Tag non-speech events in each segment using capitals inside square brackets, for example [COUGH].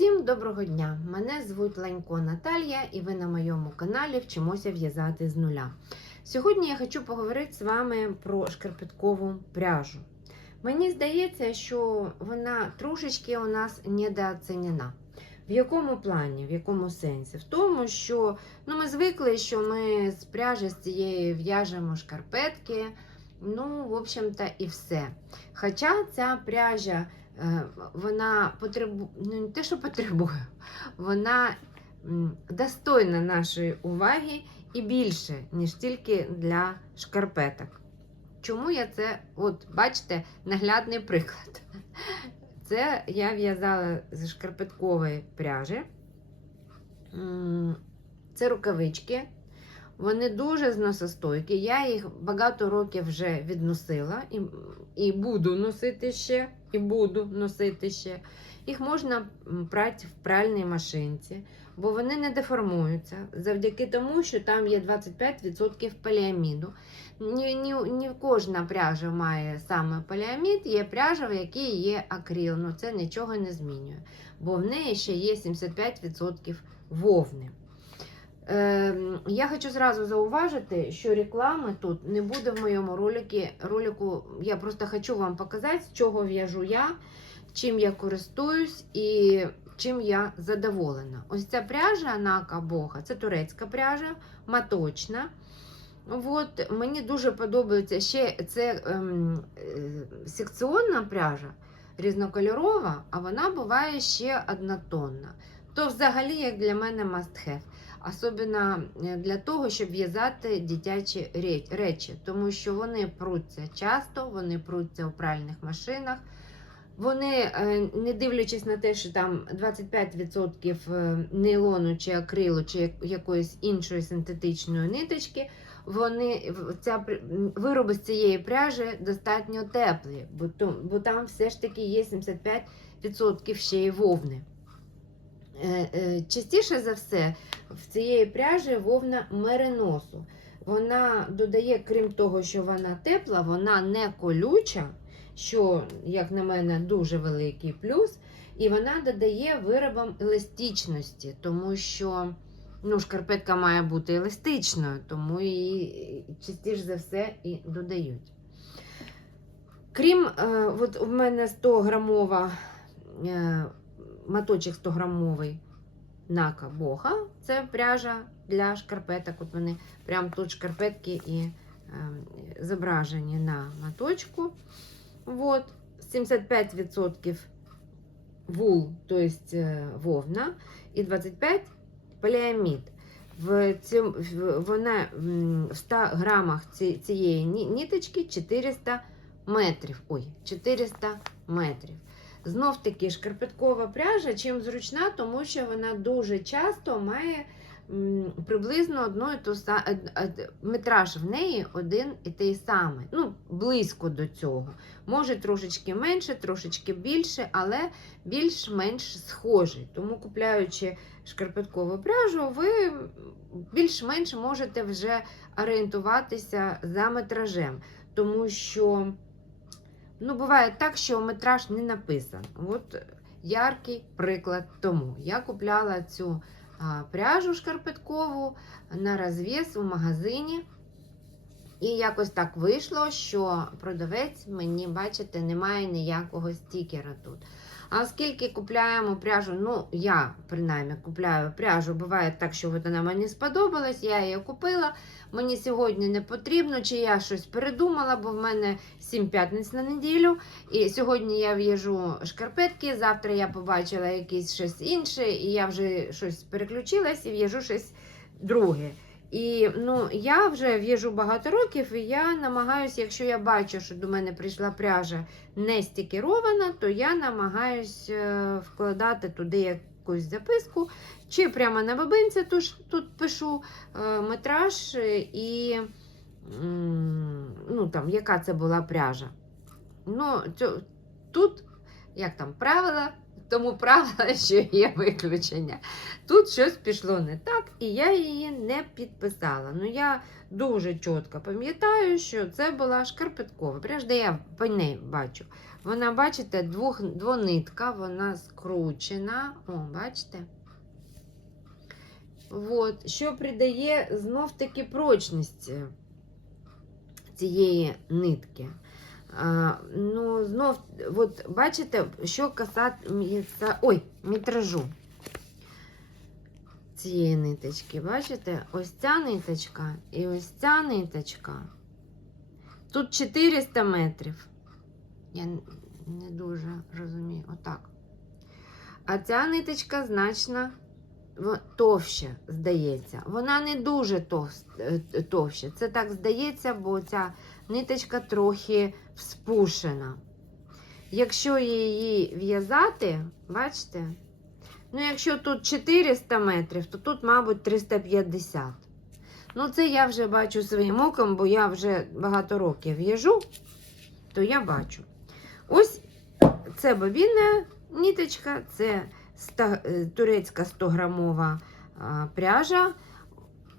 Всім доброго дня! Мене звуть Ленько Наталія, і ви на моєму каналі Вчимося в'язати з нуля. Сьогодні я хочу поговорити з вами про шкарпеткову пряжу. Мені здається, що вона трошечки у нас недооцінена. В якому плані, в якому сенсі? В тому, що ну, ми звикли, що ми з пряжі з цієї в'яжемо шкарпетки. Ну, в общем-то, і все. Хоча ця пряжа вона потребує, ну не те, що потребує, вона достойна нашої уваги і більше, ніж тільки для шкарпеток. Чому я це, от бачите, наглядний приклад. Це я в'язала з шкарпеткової пряжі. Це рукавички. Вони дуже зносостойкі. Я їх багато років вже відносила і, і буду носити ще, і буду носити ще. Їх можна прати в пральній машинці, бо вони не деформуються завдяки тому, що там є 25% поліаміду. Ні, ні, ні кожна пряжа має саме поліамід, є пряжа, в якій є акрил. Ну це нічого не змінює, бо в неї ще є 75% вовни. Ем, Я хочу зразу зауважити, що реклами тут не буде в моєму ролику. ролику. Я просто хочу вам показати, з чого в'яжу я, чим я користуюсь і чим я задоволена. Ось ця пряжа Нака Бога, це турецька пряжа, маточна. От, мені дуже подобається ще це ем, е, секціонна пряжа, різнокольорова, а вона буває ще однотонна. То взагалі, як для мене, must have. Особливо е, для того, щоб в'язати дитячі речі, тому що вони пруться часто, вони пруться у пральних машинах. Вони, е, не дивлячись на те, що там 25% е, нейлону чи акрилу, чи якоїсь іншої синтетичної ниточки, вони ця вироби з цієї пряжі достатньо теплі, бо, бо там все ж таки є 75% ще й вовни. Е, е, Частіше за все, в цієї пряжі вовна мериносу. Вона додає, крім того, що вона тепла, вона не колюча, що, як на мене, дуже великий плюс. І вона додає виробам еластичності, тому що ну, шкарпетка має бути еластичною, тому її частіше за все і додають. Крім, е, от у мене 100 грамова моточок 100 грамовий нака Бога. Це пряжа для шкарпеток. От вони прям тут шкарпетки і е, зображені на моточку. От, 75% вул, тобто вовна, і 25% поліамід. В цьому, вона в 100 грамах цієї ні- ниточки 400 метрів. Ой, 400 метрів. Знов таки шкарпеткова пряжа чим зручна, тому що вона дуже часто має приблизно одну і ту са- ед- ед- метраж в неї один і той самий. Ну, близько до цього. Може трошечки менше, трошечки більше, але більш-менш схожий. Тому, купляючи шкарпеткову пряжу, ви більш-менш можете вже орієнтуватися за метражем. Тому що Ну, буває так, що метраж не написан. От яркий приклад тому. Я купляла цю пряжу шкарпеткову на розв'яз у магазині. І якось так вийшло, що продавець мені, бачите, немає ніякого стікера тут. А оскільки купляємо пряжу, ну, я принаймні купляю пряжу, буває так, що от вона мені сподобалась, я її купила. Мені сьогодні не потрібно, чи я щось передумала, бо в мене 7 п'ятниць на неділю. І сьогодні я в'яжу шкарпетки, завтра я побачила якесь щось інше, і я вже щось переключилась і в'яжу щось друге. І ну, я вже в'яжу багато років, і я намагаюся, якщо я бачу, що до мене прийшла пряжа не стікерована, то я намагаюся вкладати туди якусь записку, чи прямо на бабинці тут, тут пишу е, метраж е, і ну, там, яка це була пряжа. Ну, тут, як там, правила тому правило, [LAUGHS] що є виключення. Тут щось пішло не так, і я її не підписала. Ну, я дуже чітко пам'ятаю, що це була шкарпеткова. Пряж де я по неї бачу. Вона, бачите, двох, двонитка, вона скручена. О, бачите? От, що придає знов таки прочність цієї нитки. Ну, знов, от бачите, що касається ой, мітражу цієї ниточки. Бачите? Ось ця ниточка і ось ця ниточка. Тут 400 метрів. Я не дуже розумію. Отак. А ця ниточка значно товща, здається. Вона не дуже е, товща. Це так здається, бо ця ниточка трохи вспушена. Якщо її в'язати, бачите? Ну, якщо тут 400 метрів, то тут, мабуть, 350. Ну, це я вже бачу своїм оком, бо я вже багато років в'яжу, то я бачу. Ось це бобінна ніточка, це е, турецька 100-грамова пряжа.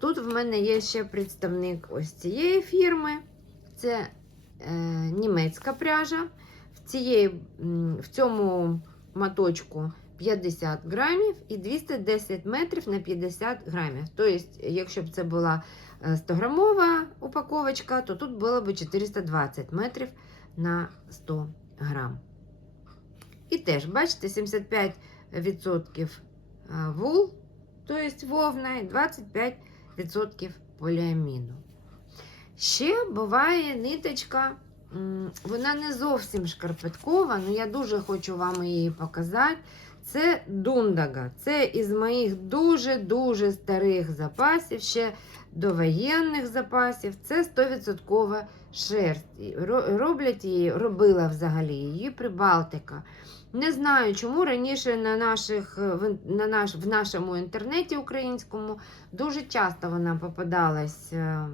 Тут в мене є ще представник ось цієї фірми. Це німецька пряжа. В, цієї, в цьому моточку 50 грамів і 210 метрів на 50 грамів. Тобто, якщо б це була е, 100-грамова упаковочка, то тут було б 420 метрів на 100 грам. І теж, бачите, 75% вул, тобто вовна, і 25% поліаміду. Ще буває ниточка, вона не зовсім шкарпеткова, але я дуже хочу вам її показати. Це дундага. Це із моїх дуже-дуже старих запасів, ще довоєнних запасів. Це 100% шерсть. Роблять її, робила взагалі її Прибалтика. Не знаю, чому раніше на наших, е, на наш, в нашому інтернеті українському дуже часто вона попадалась е,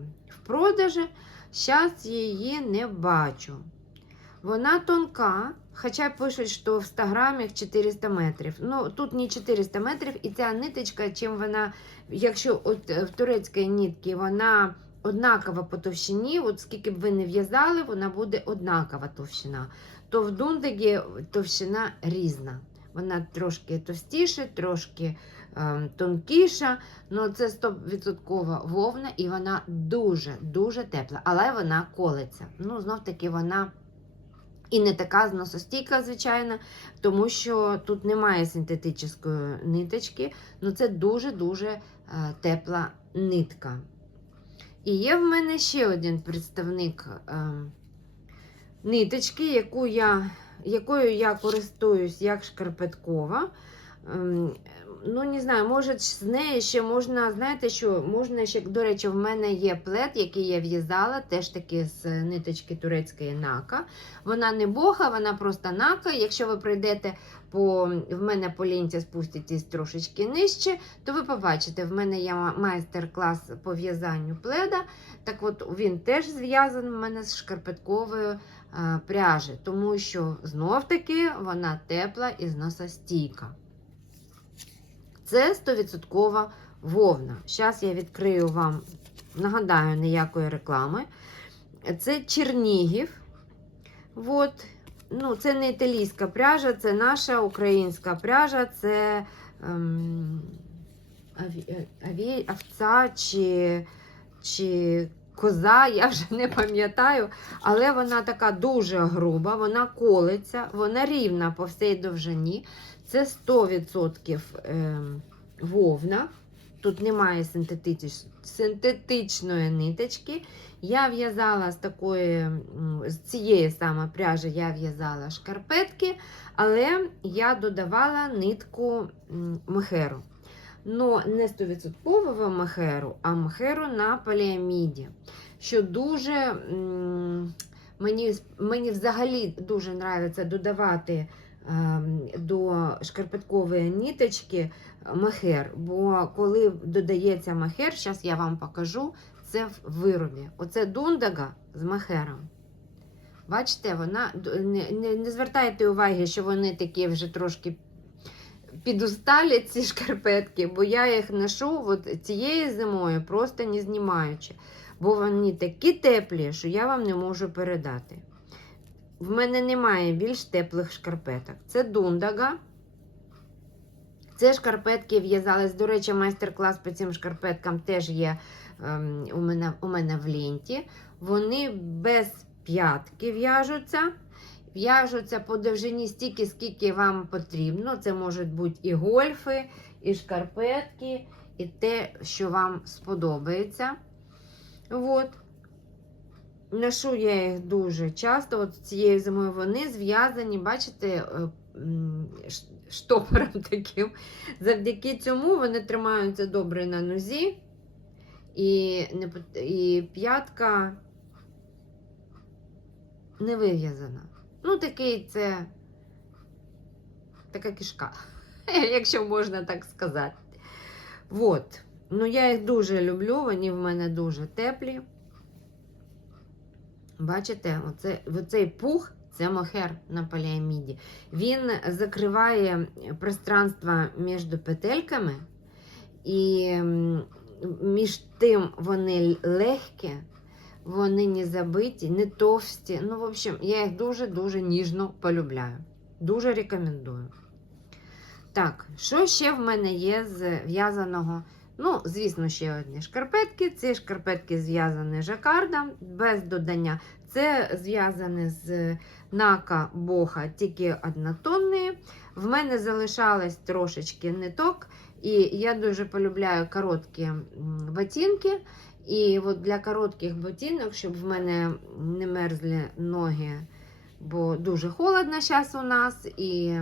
продажі. Зараз її не бачу. Вона тонка, хоча пишуть, що в 100 грамах 400 метрів. Ну, тут не 400 метрів, і ця ниточка, чим вона, якщо от е, в турецькій нитці вона однакова по товщині, от скільки б ви не в'язали, вона буде однакова товщина. То в дундегі товщина різна. Вона трошки товстіша, трошки тонкіша. Ну, це 100% вовна, і вона дуже-дуже тепла, але вона колиться. Ну, знов таки, вона і не така зносостійка, звичайно, тому що тут немає синтетичної ниточки. Ну, це дуже-дуже е, тепла нитка. І є в мене ще один представник е, ниточки, яку я, якою я користуюсь як шкарпеткова. Ем, Ну, не знаю, може, з неї ще можна, знаєте, що можна ще, до речі, в мене є плед, який я в'язала, теж таки з ниточки турецької нака. Вона не бога, вона просто нака. Якщо ви прийдете по в мене по лінці, спуститесь трошечки нижче, то ви побачите, в мене є майстер-клас по в'язанню пледа. Так от він теж зв'язаний в мене з шкарпетковою е, пряжі, тому що знов-таки вона тепла і зносостійка. Це 100% вовна. Зараз я відкрию вам, нагадаю, ніякої реклами. Це Чернігів. От. Ну, Це не італійська пряжа, це наша українська пряжа, це ем, аві, е, аві, овця чи, чи коза, я вже не пам'ятаю. Але вона така дуже груба, вона колиться, вона рівна по всій довжині. Це 100% ем, вовна. Тут немає синтетич... синтетичної ниточки. Я в'язала з такої, з цієї саме пряжі я в'язала шкарпетки, але я додавала нитку мехеру. Ну, не 100% мехеру, а мехеру на поліаміді. Що дуже мені, мені взагалі дуже подобається додавати до шкарпеткової ниточки мехер. Бо коли додається мехер, зараз я вам покажу, це в виробі. Оце дундага з мехером. Бачите, вона не, не, не звертайте уваги, що вони такі вже трошки підусталі ці шкарпетки, бо я їх ношу от цією зимою, просто не знімаючи. Бо вони такі теплі, що я вам не можу передати. В мене немає більш теплих шкарпеток. Це дундага. Це шкарпетки в'язались. До речі, майстер-клас по цим шкарпеткам теж є ем, у, мене, у мене в ленті. Вони без п'ятки в'яжуться. В'яжуться по довжині стільки, скільки вам потрібно. Це можуть бути і гольфи, і шкарпетки, і те, що вам сподобається. От. Ношу я їх дуже часто. От цією зимою вони зв'язані, бачите, е, штопором [LAUGHS] таким. Завдяки цьому вони тримаються добре на нозі. І, і п'ятка не вив'язана. Ну, такий це така кишка, [LAUGHS] якщо можна так сказати. От. Ну, я їх дуже люблю, вони в мене дуже теплі. Бачите, оце, оцей пух це мохер на поліаміді. Він закриває пространство між петельками, і між тим вони легкі, вони не забиті, не товсті. Ну, в общем, я їх дуже-дуже ніжно полюбляю. Дуже рекомендую. Так, що ще в мене є з в'язаного? Ну, звісно, ще одні шкарпетки. Ці шкарпетки зв'язані жакардом без додання. Це зв'язане з нака боха, тільки однотонні. В мене залишалось трошечки ниток, і я дуже полюбляю короткі ботинки. І от для коротких ботинок, щоб в мене не мерзли ноги, бо дуже холодно зараз у нас, і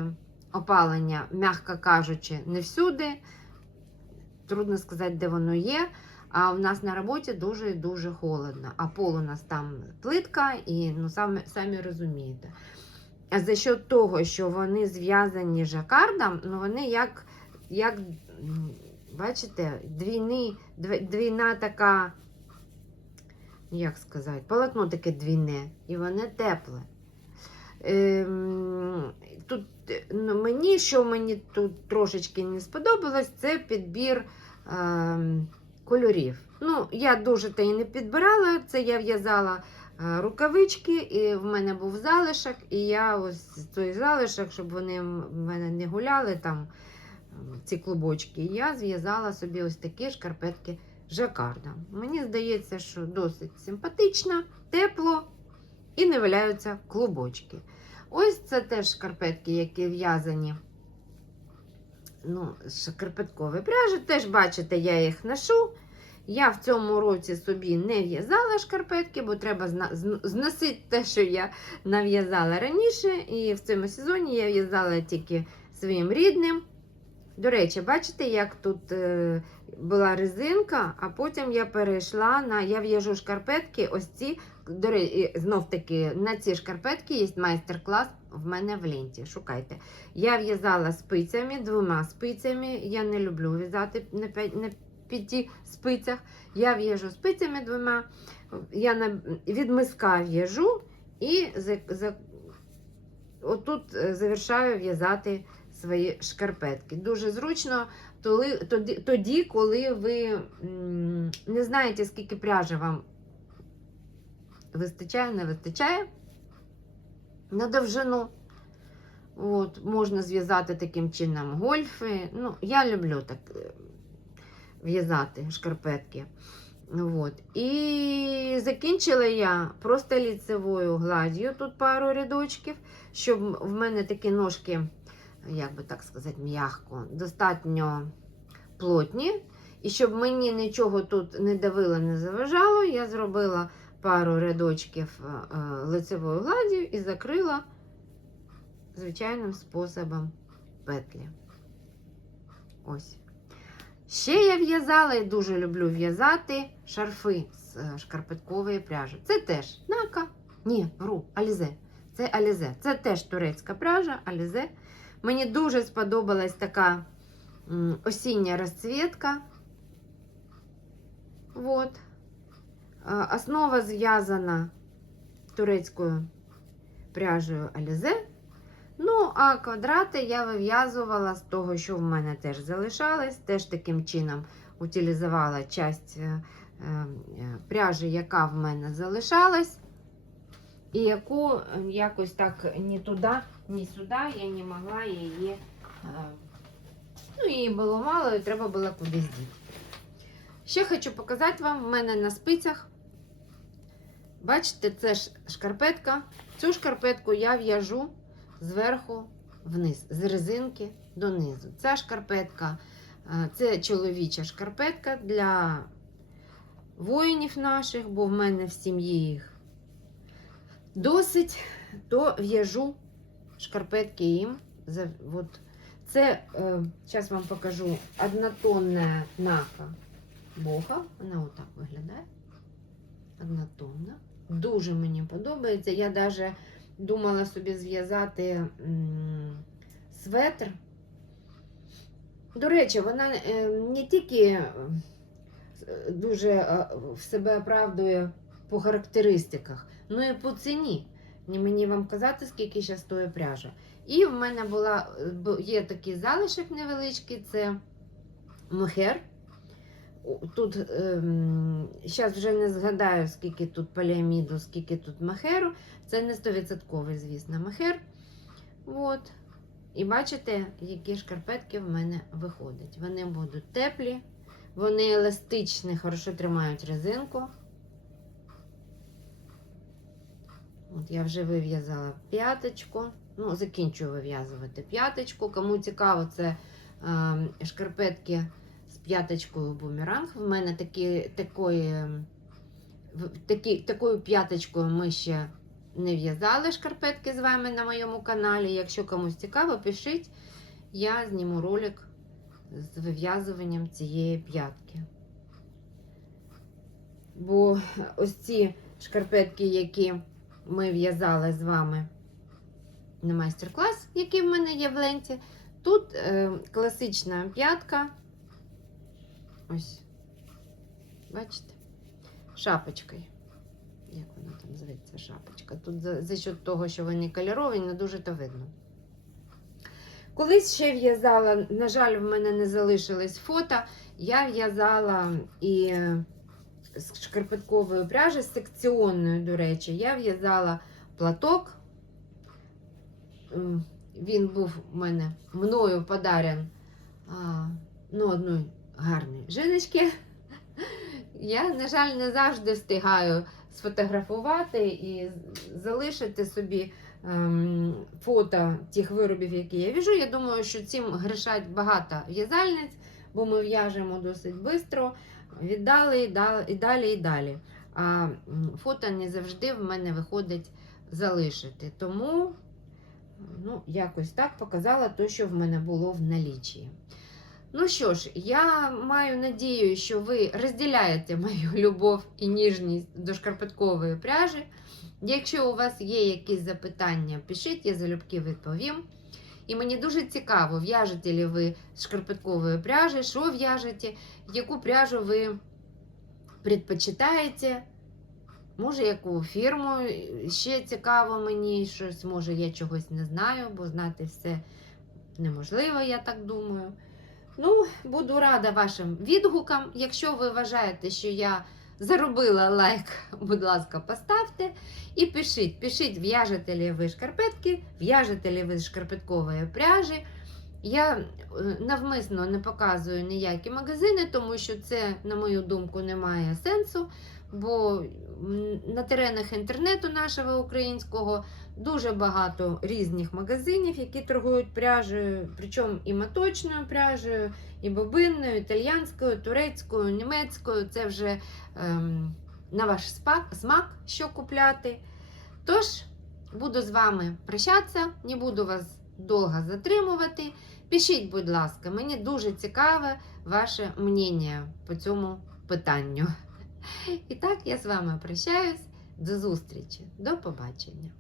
опалення, м'яко кажучи, не всюди. Трудно сказати, де воно є. А у нас на роботі дуже і дуже холодно. А пол у нас там плитка, і ну, самі, самі розумієте. А за счет того, що вони зв'язані жакардом, ну вони як, як бачите, двійний, двійна така, як сказати, полотно таке двійне, і воно тепле. Ем, тут ну, мені, що мені тут трошечки не сподобалось, це підбір ем, кольорів. Ну, я дуже та й не підбирала, це я в'язала е, рукавички, і в мене був залишок, і я ось той залишок, щоб вони в мене не гуляли там ці клубочки, я зв'язала собі ось такі шкарпетки жакарда. Мені здається, що досить симпатично, тепло і не валяються клубочки. Ось це теж шкарпетки, які в'язані ну, з шкарпеткової пряжі. Теж, бачите, я їх ношу. Я в цьому році собі не в'язала шкарпетки, бо треба зносити те, що я нав'язала раніше. І в цьому сезоні я в'язала тільки своїм рідним. До речі, бачите, як тут е, була резинка, а потім я перейшла на. Я в'яжу шкарпетки, ось ці. До речі, знов таки на ці шкарпетки є майстер-клас в мене в ленті. Шукайте. Я в'язала спицями, двома спицями. Я не люблю в'язати на, на п'яти спицях. Я в'яжу спицями двома. Я на, від миска в'яжу і за, за, отут е, завершаю в'язати свої шкарпетки. Дуже зручно тоді, коли ви не знаєте, скільки пряжі вам вистачає, не вистачає на довжину. От, можна зв'язати таким чином гольфи. Ну, я люблю так е, в'язати шкарпетки. От. І закінчила я просто ліцевою гладдю, тут пару рядочків, щоб в мене такі ножки, як би так сказати, м'яко, достатньо плотні. І щоб мені нічого тут не давило, не заважало, я зробила пару рядочків е, е, лицевою гладдю і закрила звичайним способом петлі. Ось. Ще я в'язала і дуже люблю в'язати шарфи з е, шкарпеткової пряжі. Це теж нака. Ні, вру, алізе. Це алізе. Це теж турецька пряжа, алізе. Мені дуже сподобалась така осіння розцвітка. Вот. Е, Основа зв'язана турецькою пряжею алізе. Ну, а квадрати я вив'язувала з того, що в мене теж залишалось. Теж таким чином утилізувала часть е, е, пряжі, яка в мене залишалась. І яку е, якось так ні туди, ні сюди я не могла її. е, Ну, її було мало, і треба було кудись діти. Ще хочу показати вам, в мене на спицях. Бачите, це ж шкарпетка. Цю шкарпетку я в'яжу зверху вниз, з резинки донизу. Ця шкарпетка е, це чоловіча шкарпетка для воїнів наших, бо в мене в сім'ї їх досить, то в'яжу шкарпетки їм. За- От. Це, зараз вам покажу, однотонна нака боха. Вона отак виглядає. Однотонна. Дуже мені подобається. Я навіть думала собі зв'язати светр. До речі, вона е, не тільки е, дуже е, в себе оправдує по характеристиках, ну і по ціні. Мені вам казати, скільки зараз стоїть пряжа. І в мене була, е, є такий залишок невеличкий, це мохер. Тут зараз вже не згадаю, скільки тут поліаміду, скільки тут махеру. Це не 100%, звісно, махер. От. І бачите, які шкарпетки в мене виходять. Вони будуть теплі, вони еластичні, хорошо тримають резинку. От я вже вив'язала п'яточку. Ну, закінчую вив'язувати п'яточку. Кому цікаво, це е, шкарпетки з п'яточкою бумеранг. В мене такі, такої, такі, такою п'яточкою ми ще не в'язали шкарпетки з вами на моєму каналі. Якщо комусь цікаво, пишіть. Я зніму ролик з вив'язуванням цієї п'ятки. Бо ось ці шкарпетки, які ми в'язали з вами на майстер-клас, який в мене є в ленті, тут е, класична п'ятка. Ось. Бачите? Шапочкою. Як вона там зветься шапочка? Тут за, за счет того, що вони кольоровані, не дуже то видно. Колись ще в'язала, на жаль, в мене не залишилось фото. Я в'язала і е, з шкарпеткової пряжі, з секціонною, до речі, я в'язала платок. Він був у мене мною подарен ну, одної гарної жіночки. Я, на жаль, не завжди встигаю сфотографувати і залишити собі ем, фото тих виробів, які я в'яжу. Я думаю, що цим грішать багато в'язальниць, бо ми в'яжемо досить швидко, віддали і далі, і далі, і далі. А фото не завжди в мене виходить залишити. Тому ну, якось так показала те, що в мене було в налічі. Ну що ж, я маю надію, що ви розділяєте мою [LAUGHS] любов і ніжність до шкарпеткової пряжі. Якщо у вас є якісь запитання, пишіть, я залюбки відповім. І мені дуже цікаво, в'яжете ли ви з шкарпеткової пряжі, що в'яжете, яку пряжу ви предпочитаєте. Може, яку фірму ще цікаво мені щось, може, я чогось не знаю, бо знати все неможливо, я так думаю. Ну, буду рада вашим відгукам. Якщо ви вважаєте, що я заробила лайк, будь ласка, поставте і пишіть. Пишіть, в'яжете ли ви шкарпетки, в'яжете ли ви шкарпеткової пряжі. Я е, навмисно не показую ніякі магазини, тому що це, на мою думку, не має сенсу. Бо на теренах інтернету нашого українського дуже багато різних магазинів, які торгують пряжею, причому і моточною пряжею, і бобинною, італіянською, турецькою, німецькою. Це вже ем, на ваш смак, що купляти. Тож, буду з вами прощатися, не буду вас довго затримувати. Пишіть, будь ласка, мені дуже цікаве ваше мнення по цьому питанню. І так, я з вами прощаюсь. До зустрічі, до побачення.